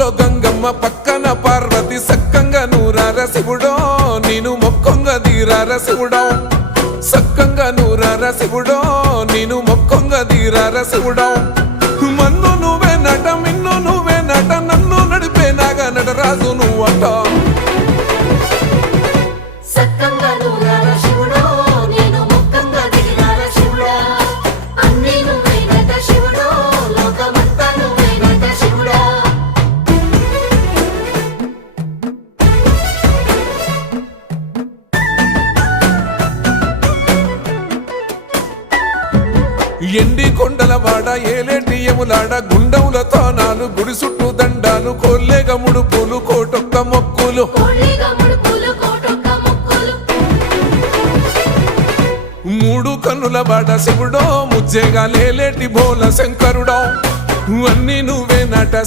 ఊళ్ళో గంగమ్మ పక్కన పార్వతి సక్కంగా నూరార శివుడో నేను మొక్కంగా తీరార శివుడో సక్కంగా నూరార శివుడో నేను మొక్కంగా తీరార శివుడో మన్ను నువ్వే నట మిన్ను నువ్వే నట నన్ను నడిపే నాగా నటరాజు నువ్వట ఎండి కొండల వాడ ఏలేటి యములాడ గుండములతో నాలు గుడి చుట్టూ దండాలు కోల్లేగ ముడుపులు కోటొక్క మొక్కులు మూడు కన్నుల వాడ శివుడో ముజ్జేగా లేలేటి బోల శంకరుడో అన్నీ నువ్వే నట